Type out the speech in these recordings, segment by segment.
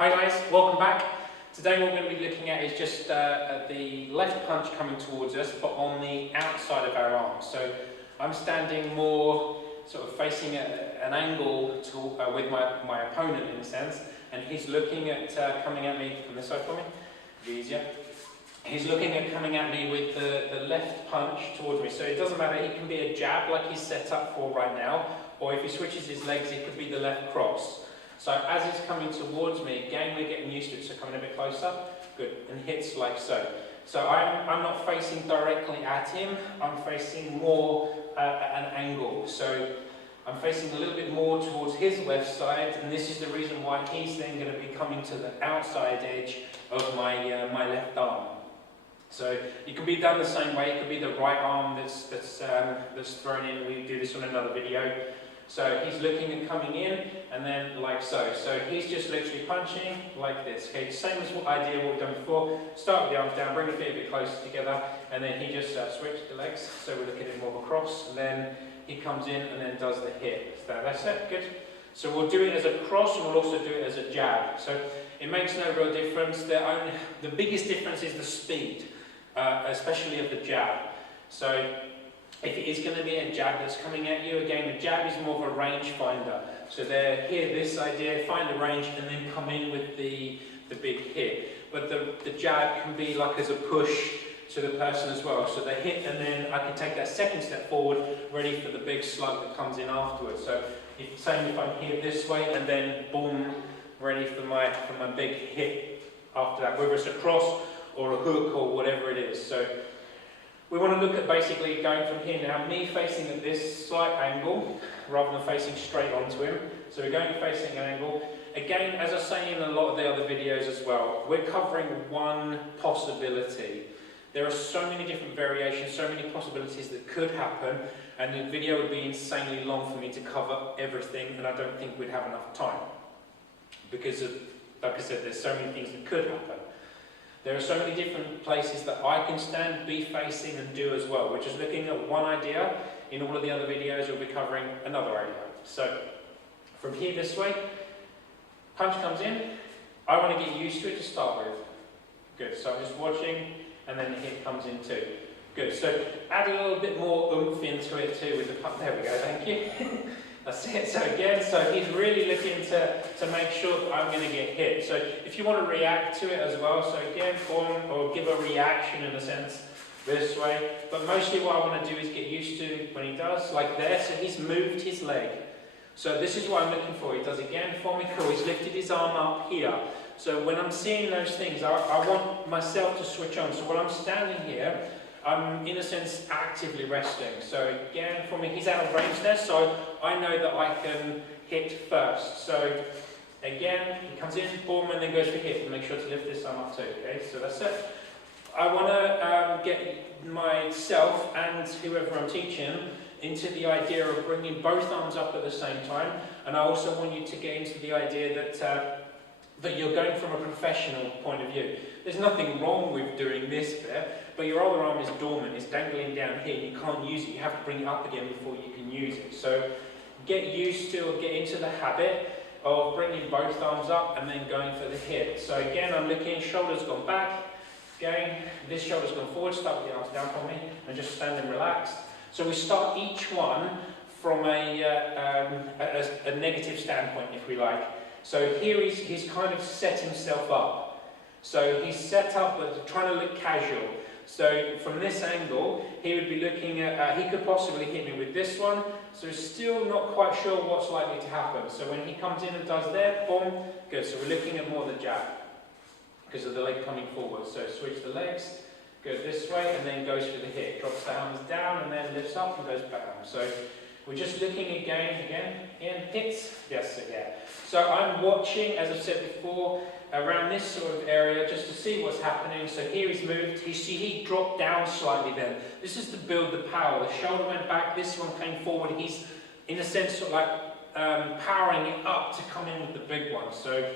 Hi guys, welcome back. Today what we're going to be looking at is just the left punch coming towards us, but on the outside of our arm. So I'm standing more sort of facing an angle with my opponent in a sense, and he's looking at coming at me from this side for me. Easier. He's looking at coming at me with the left punch towards me. So it doesn't matter, it can be a jab like he's set up for right now, or if he switches his legs, it could be the left cross. So as it's coming towards me, again we're getting used to it, so coming a bit closer, good, and hits like so. So I'm not facing directly at him, I'm facing more at an angle. So I'm facing a little bit more towards his left side, and this is the reason why he's then going to be coming to the outside edge of my left arm. So it could be done the same way, it could be the right arm that's thrown in. We do this on another video. So he's looking and coming in, and then like so. So he's just literally punching like this. Okay, same as what we've done before. Start with the arms down, bring the feet a bit closer together, and then he just switches the legs. So we're looking at more of a cross, and then he comes in and then does the hit. So that's it, good. So we'll do it as a cross, and we'll also do it as a jab. So it makes no real difference. The biggest difference is the speed, especially of the jab. So if it is going to be a jab that's coming at you, again, a jab is more of a range finder. So they're here, this idea, find the range, and then come in with the big hit. But the jab can be like as a push to the person as well. So they hit, and then I can take that second step forward, ready for the big slug that comes in afterwards. So same if I'm here this way, and then boom, ready for my big hit after that, whether it's a cross or a hook or whatever it is. So we want to look at basically going from here now, me facing at this slight angle rather than facing straight onto him. So we're going facing an angle. Again, as I say in a lot of the other videos as well, we're covering one possibility. There are so many different variations, so many possibilities that could happen, and the video would be insanely long for me to cover everything, and I don't think we'd have enough time. Because of, like I said, there's so many things that could happen. There are so many different places that I can stand, be facing, and do as well. We're just looking at one idea. In all of the other videos, we'll be covering another idea. So, from here this way, punch comes in. I want to get used to it to start with. Good, so I'm just watching, and then the hit comes in too. Good, so add a little bit more oomph into it too with the punch. There we go, thank you. That's it. So again, so he's really looking to make sure that I'm going to get hit. So if you want to react to it as well, so again, form or give a reaction in a sense this way. But mostly what I want to do is get used to when he does, like there. So he's moved his leg. So this is what I'm looking for. He does again for me. Cool. He's lifted his arm up here. So when I'm seeing those things, I want myself to switch on. So when I'm standing here, I'm, in a sense, actively resting. So again, for me, he's out of range there, so I know that I can hit first. So again, he comes in, boom, and then goes for hit. And make sure to lift this arm up too, okay? So that's it. I want to get myself and whoever I'm teaching into the idea of bringing both arms up at the same time. And I also want you to get into the idea that you're going from a professional point of view. There's nothing wrong with doing this bit, but your other arm is dormant, it's dangling down here, you can't use it, you have to bring it up again before you can use it. So get used to, or get into the habit of bringing both arms up and then going for the hit. So again, I'm looking, shoulders gone back, going, this shoulder's gone forward, start with the arms down for me, and just standing relaxed. So we start each one from a negative standpoint, if we like. So here he's kind of set himself up. So he's set up but trying to look casual. So from this angle, he would be looking at, he could possibly hit me with this one. So still not quite sure what's likely to happen. So when he comes in and does that, boom, good. So we're looking at more the jab because of the leg coming forward. So switch the legs, go this way, and then goes for the hit. Drops the arms down and then lifts up and goes back. So we're just looking again, in, hits, yes, again. So I'm watching, as I've said before, around this sort of area just to see what's happening. So here he's moved, he dropped down slightly then. This is to build the power. The shoulder went back, this one came forward. He's, in a sense, sort of like powering it up to come in with the big one. So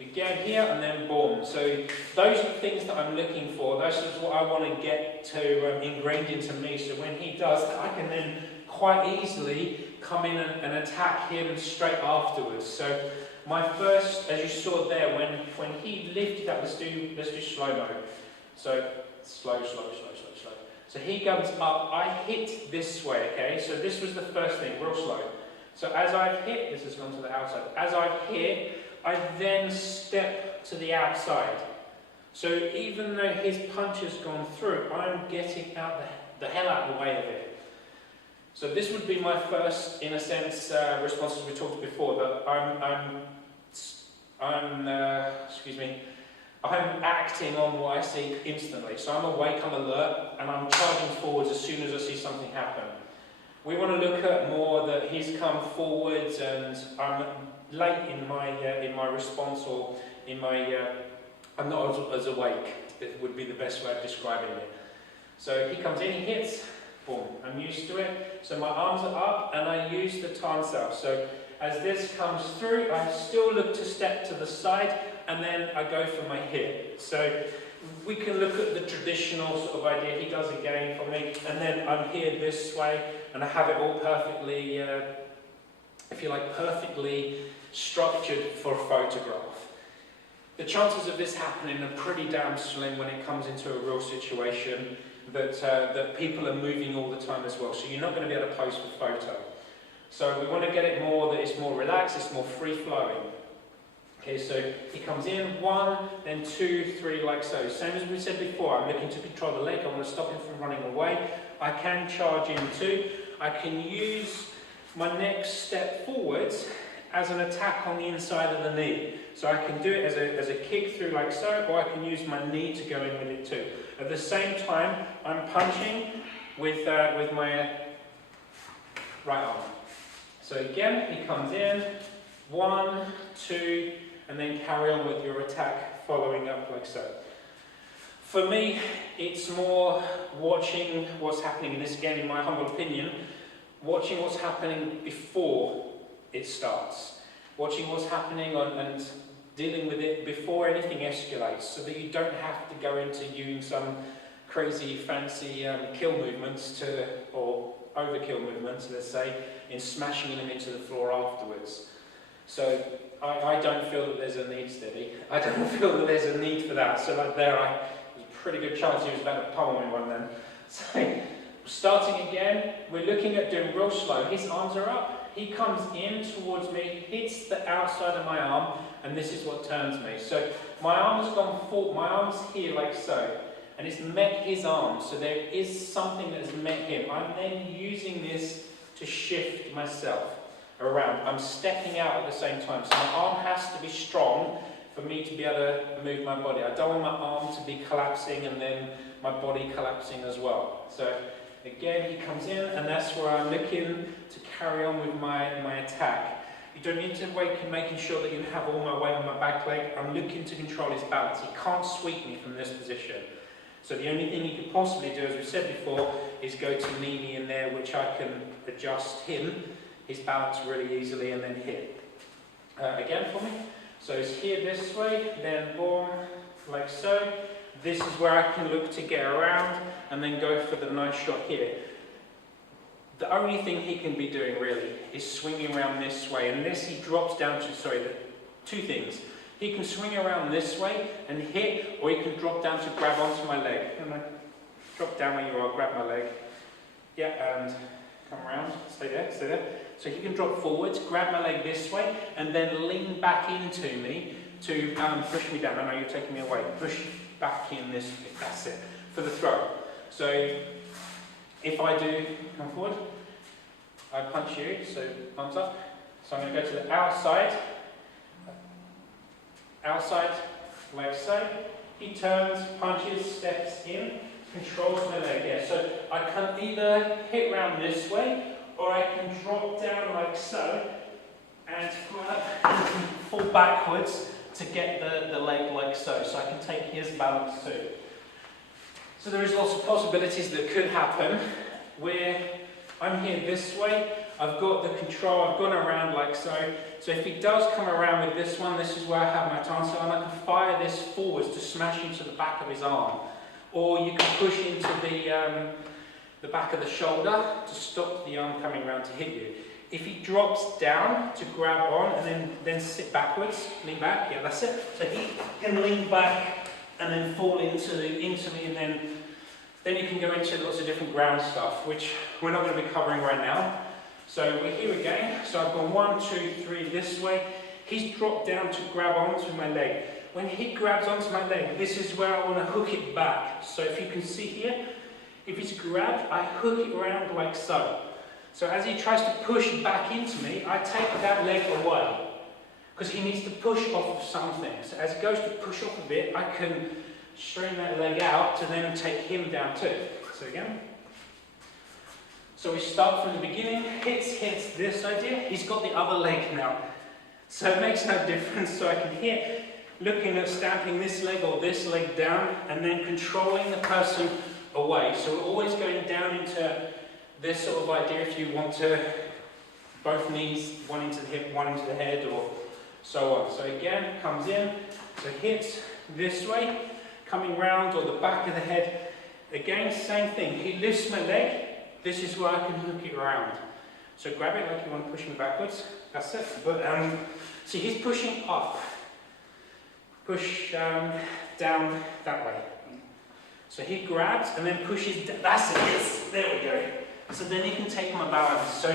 again here and then boom. So those are the things that I'm looking for. Those is what I want to get to ingrained into me. So when he does that, I can then quite easily come in and attack him straight afterwards. So my first, as you saw there, when he lifted up, let's do slow-mo. So slow. So he comes up, I hit this way, okay? So this was the first thing, real slow. So as I've hit, this has gone to the outside. As I've hit, I then step to the outside. So even though his punch has gone through, I'm getting out the hell out of the way of it. So this would be my first, in a sense, response as we talked before, that I'm acting on what I see instantly. So I'm awake, I'm alert, and I'm charging forwards as soon as I see something happen. We want to look at more that he's come forwards and I'm late in my response, or in my I'm not as awake. It would be the best way of describing it. So he comes in, he hits, boom. I'm used to it. So my arms are up, and I use the tansel. So as this comes through, I still look to step to the side, and then I go for my hit. So we can look at the traditional sort of idea. He does again for me, and then I'm here this way, and I have it all perfectly, if you like, perfectly structured for a photograph. The chances of this happening are pretty damn slim when it comes into a real situation that people are moving all the time as well. So you're not going to be able to pose for photo. So we want to get it more that it's more relaxed, it's more free-flowing. Okay, so he comes in, 1, then 2, 3, like so. Same as we said before, I'm looking to control the leg, I want to stop him from running away. I can charge in too. I can use my next step forwards as an attack on the inside of the knee. So I can do it as a kick through like so, or I can use my knee to go in with it too. At the same time, I'm punching with my right arm. So again, he comes in, 1, 2, and then carry on with your attack, following up like so. For me, it's more watching what's happening, and this again, in my humble opinion, watching what's happening before it starts. Watching what's happening and dealing with it before anything escalates, so that you don't have to go into using some crazy fancy kill movements or overkill movements, let's say, in smashing them into the floor afterwards. So I don't feel that there's a need, Steady. I don't feel that there's a need for that. So like there, there's a pretty good chance he was about to pummel me one then. So starting again, we're looking at doing real slow. His arms are up. He comes in towards me, hits the outside of my arm, and this is what turns me. So my arm has gone forward, my arm's here like so, and it's met his arm, so there is something that has met him. I'm then using this to shift myself around. I'm stepping out at the same time, so my arm has to be strong for me to be able to move my body. I don't want my arm to be collapsing and then my body collapsing as well. So again, he comes in, and that's where I'm looking to carry on with my attack. You don't need to wait in making sure that you have all my weight on my back leg. I'm looking to control his balance. He can't sweep me from this position. So the only thing he could possibly do, as we said before, is go to knee me in there, which I can adjust his balance really easily, and then hit. Again for me. So he's here this way, then boom, like so. This is where I can look to get around and then go for the nice shot here. The only thing he can be doing really is swinging around this way, and this he drops down to, two things. He can swing around this way and hit, or he can drop down to grab onto my leg. And I drop down where you are, grab my leg. Yeah, and come around, stay there. So he can drop forwards, grab my leg this way, and then lean back into me to push me down. I know you're taking me away. Push back in this, that's it, for the throw. So if I do come forward, I punch you, so thumbs up. So I'm going to go to the outside, like so. He turns, punches, steps in, controls my leg. Yeah, so I can either hit round this way, or I can drop down like so, and fall backwards to get the leg like so. So I can take his balance too. So there is lots of possibilities that could happen where I'm here this way, I've got the control, I've gone around like so. So if he does come around with this one, this is where I have my tansel, and I can fire this forwards to smash into the back of his arm. Or you can push into the back of the shoulder to stop the arm coming around to hit you. If he drops down to grab on and then sit backwards, lean back, yeah, that's it. So he can lean back and then fall into me, and then you can go into lots of different ground stuff, which we're not going to be covering right now. So we're here again. So I've gone 1, 2, 3 this way. He's dropped down to grab onto my leg. When he grabs onto my leg, this is where I want to hook it back. So if you can see here, if he's grabbed, I hook it around like so. So as he tries to push back into me, I take that leg away, because he needs to push off of something. So as he goes to push off a bit, I can strain that leg out to then take him down too. So again. So we start from the beginning, hits this idea. He's got the other leg now. So it makes no difference. So I can hit, looking at stamping this leg or this leg down, and then controlling the person away. So we're always going down into this sort of idea if you want to, both knees, one into the hip, one into the head, or so on. So again, comes in, so hits this way, coming round, or the back of the head. Again, same thing. He lifts my leg, this is where I can hook it around. So grab it like you want to push me backwards, that's it. But see, he's pushing up. Push down that way. So he grabs and then pushes down. That's it, yes, there we go. So then you can take my balance. So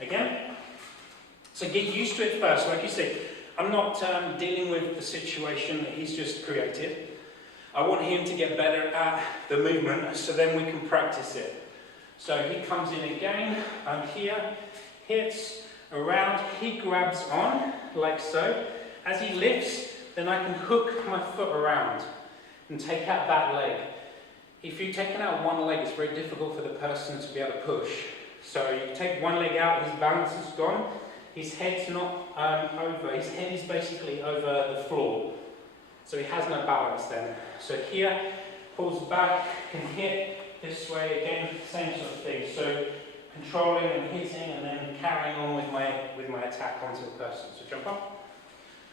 again, so get used to it first. Like you said, I'm not dealing with the situation that he's just created. I want him to get better at the movement, so then we can practice it. So he comes in again, I'm here, hits, around, he grabs on, like so. As he lifts, then I can hook my foot around and take out that leg. If you've taken out one leg, it's very difficult for the person to be able to push. So you take one leg out, his balance is gone, his head's not over, his head is basically over the floor. So he has no balance then. So here, pulls back, can hit this way again, same sort of thing. So controlling and hitting and then carrying on with my attack onto the person. So jump up.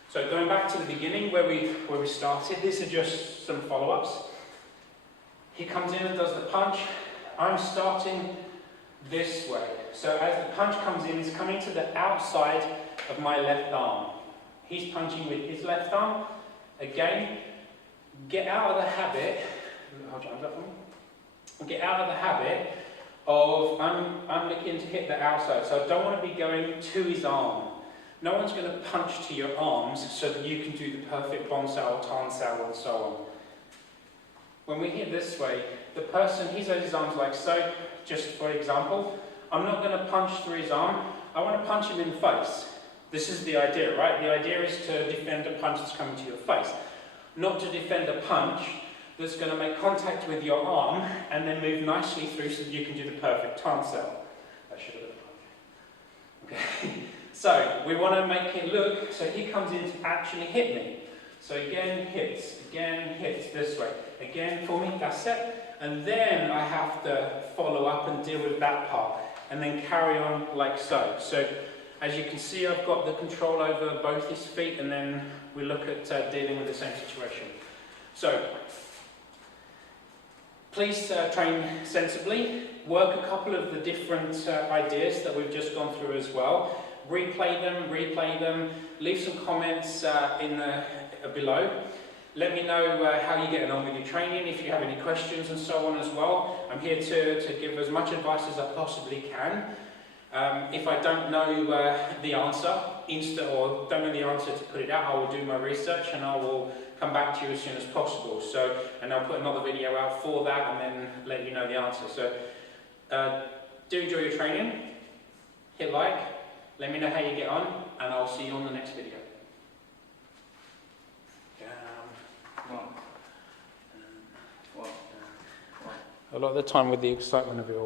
So going back to the beginning where we started, these are just some follow-ups. He comes in and does the punch. I'm starting this way. So as the punch comes in, it's coming to the outside of my left arm. He's punching with his left arm. Again, get out of the habit, get out of the habit of I'm looking to hit the outside. So I don't want to be going to his arm. No one's going to punch to your arms so that you can do the perfect bonsai, tansai, and so on. When we hit this way, the person, he's got his arms like so, just for example. I'm not going to punch through his arm, I want to punch him in the face. This is the idea, right? The idea is to defend a punch that's coming to your face. Not to defend a punch that's going to make contact with your arm and then move nicely through so that you can do the perfect tansai. That should have been a punch. Okay. So, we want to make it look, so he comes in to actually hit me. So again hits this way. Again for me, that's it. And then I have to follow up and deal with that part. And then carry on like so. So as you can see, I've got the control over both his feet, and then we look at dealing with the same situation. So please train sensibly. Work a couple of the different ideas that we've just gone through as well. Replay them, leave some comments below. Let me know how you're getting on with your training, if you have any questions and so on as well. I'm here to give as much advice as I possibly can. If I don't know the answer, or don't know the answer to put it out, I will do my research and I will come back to you as soon as possible. So, and I'll put another video out for that and then let you know the answer. So, do enjoy your training, hit like, let me know how you get on, and I'll see you on the next video. A lot of the time with the excitement of it all.